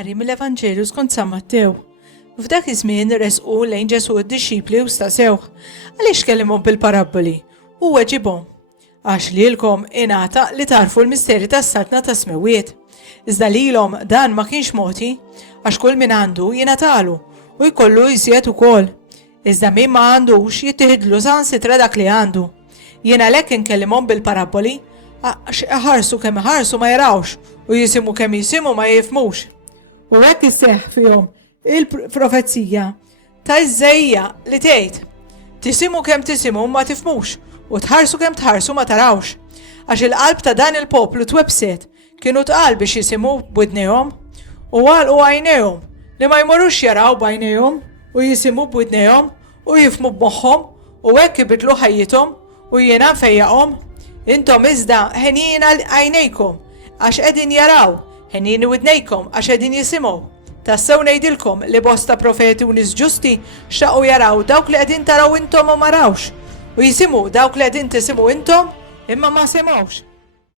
Qari mill-Evanġelju skont San Mattew. F'dak iż-żmien resqu lejn Ġesu d-dixxipli u stasewh għaliex kellimhom bil-parabboli u weġibhom. Għax lilkom ingħata li tarfu l-misteri tas-saltna ta' smewiet. Iżda lilhom dan ma kienx mogħti għax kull min għandu jingħatalu u jkollu jżjed ukoll. Iżda min ma għandux jittieħidlu saħansitra dak li għandu. Jiena għalhekk inkellimhom bil-parabboli għax iħarsu kemm iħarsu ma jarawx u jisimgħu kemm jisimgħu ma jifhmux. U hekk isseħħ fihom il-profezija ta' Iżejja li tgħid: tisimgħu kemm tisimgħu ma tifhmux u tħarsu kemm tħarsu ma tarawx. Għax il-qalb ta' dan il-poplu twebset kienu tqal biex jisimgħu b'widnejhom u għalqu għajnejhom li ma jmorrux jaraw b'għajnejhom u jisimgħu b'widnejhom u jifhmu b'moħħhom u hekk ibidlu ħajjithom u jiena nfejjaqhom. Intom iżda ħenjin għajnejkom għax qegħdin jaraw, ħenjin widnejkom għax qegħdin jisimgħu. Tassew ngħidilkom li bosta profeti u nies ġusti xtaqgħu jaraw dawk li qegħdin taraw intom u ma rawx u jisimgħu dawk li qegħdin tisimgħu intom imma ma semgħux.